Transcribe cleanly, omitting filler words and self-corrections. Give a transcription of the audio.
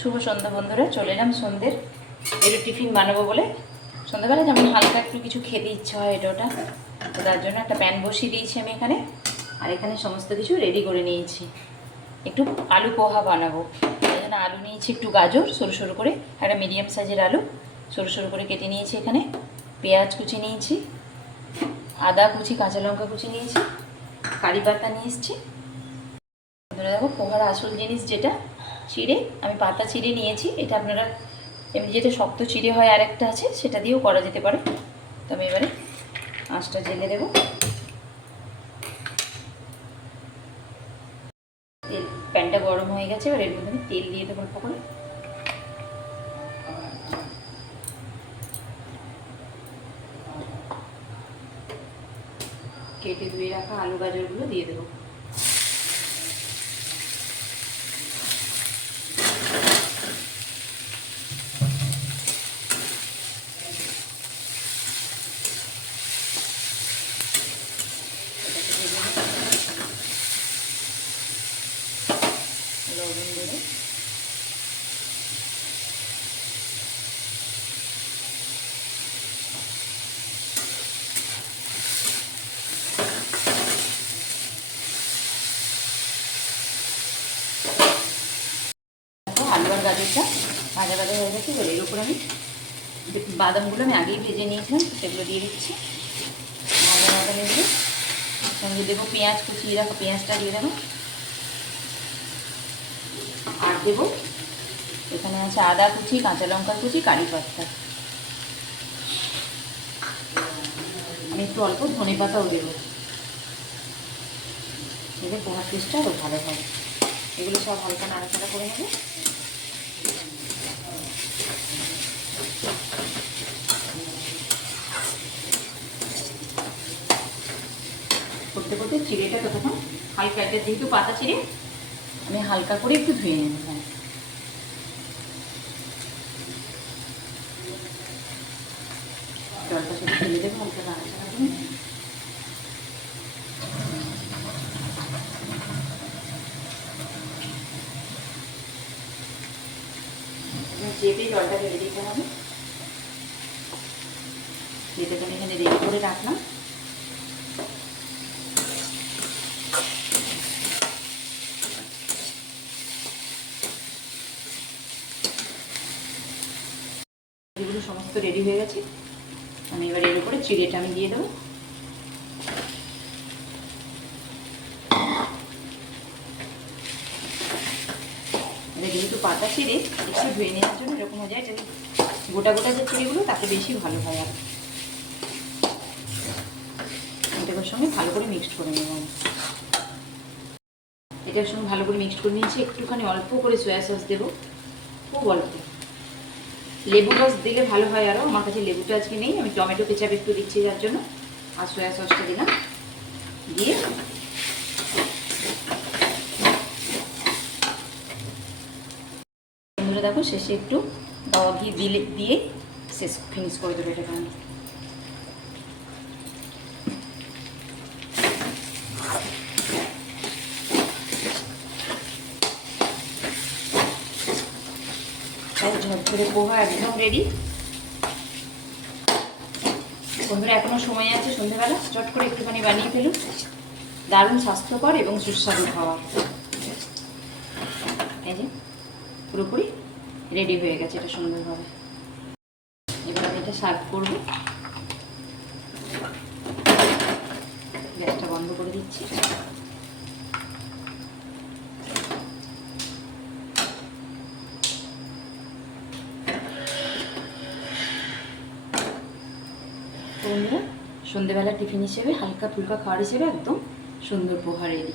শুভ সন্ধ্যা বন্ধুরা, চলে এলাম সন্ধ্যের একটু টিফিন বানাবো বলে। সন্ধ্যাবেলা যেমন হালকা একটু কিছু খেতে ইচ্ছা হয় এটা ওটা, তো তার জন্য একটা প্যান বসিয়ে দিয়েছি আমি এখানে। আর এখানে সমস্ত কিছু রেডি করে নিয়েছি। একটু আলু পোহা বানাবো, তাই জন্য আলু নিয়েছি, একটু গাজর সরু সরু করে, একটা মিডিয়াম সাইজের আলু সরু সরু করে কেটে নিয়েছি। এখানে পেঁয়াজ কুচি নিয়েছি, আদা কুচি, কাঁচা লঙ্কা কুচি নিয়েছি, কারি পাতা নিয়ে এসেছি। ধরে দেখো, পোহার আসল জিনিস যেটা চিড়ে, আমি পাতা চিড়ে নিয়েছি। এটা আপনারা এমনি যেটা শক্ত চিড়ে হয় আরেকটা আছে, সেটা দিয়েও করা যেতে পারে। তো আমি এবারে আঁচটা জেলে দেবো। তেল, প্যানটা গরম হয়ে গেছে, এবার এর মধ্যে আমি তেল দিয়ে দেবো অল্প করে। কেটে ধুয়ে রাখা আলু গাজরগুলো দিয়ে দেবো। লবণ দেবো, আলু আর গাজরটা ভাজা ভাজা হয়ে গেছে। এবার এর উপর আমি বাদামগুলো আমি আগেই ভেজে নিয়েছিলাম, সেগুলো দিয়ে দিচ্ছি। ভাজা ভাজা ভেজে সঙ্গে দেবো পেঁয়াজ, কুচিয়ে রাখা পেঁয়াজটা দিয়ে দেবো। আর দেবো এখানে আছে আদা কুচি, কাঁচা লঙ্কা কুচি, কারি পাতা। আমি একটু অল্প ধনে পাতাও দেবো, এদের পোহার টেস্টটা আরও ভালো হয়। এগুলো সব হালকা নাড়াচাড়া করে নেবে। করতে করতে চিড়েটা ততক্ষণ হালকা, এটা যেহেতু পাতা চিড়ে, আমি হালকা করে একটু ধুয়ে নেব। হ্যাঁ, জলটা সেটা ফেলে দেবো, হালকা নাড়াচাড়া করে। চেপে জলটা ফেলে দিতে হবে। যেটাকে আমি এখানে রেডি করে রাখলাম। এগুলো সমস্ত রেডি হয়ে গেছে। আমি এবার এর উপরে চিড়েটা আমি দিয়ে দেবো। যেহেতু পাতা চিড়ে, একটু ধুয়ে নেওয়ার জন্য এরকম হয়ে যায়। যদি গোটা গোটা যে চিড়েগুলো, তাতে বেশি ভালো হয়। আর এটার সঙ্গে ভালো করে মিক্সড করে নেব। এটার সঙ্গে ভালো করে মিক্সড করে নিয়েছি। একটুখানি অল্প করে সয়া সস দেবো, খুব অল্প। লেবু রস দিলে ভালো হয় আরও। আমার কাছে লেবুটা আজকে নেই, আমি টমেটো কেচাপ একটু দিচ্ছি যার জন্য। আর সয়া সসটা দিলাম, দিয়ে বন্ধুরা দেখো, শেষে একটু ঘি দিয়ে শেষ ফিনিশ করে দেবো এটাকে আমি। ঝরঝরে পোহা একদম রেডি। বন্ধুরা, এখনো সময় আছে, সন্ধ্যেবেলা চট করে একটুখানি বানিয়ে ফেলুন। দারুণ স্বাস্থ্যকর এবং সুস্বাদু খাবার। এই যে পুরোপুরি রেডি হয়ে গেছে এটা সুন্দরভাবে। এবার আমি এটা সার্ভ করব। গ্যাসটা বন্ধ করে দিচ্ছি। বন্ধুরা, সন্ধ্যেবেলা টিফিন হিসেবে, হালকা ফুলকা খাবার হিসেবে একদম সুন্দর পোহা রেডি।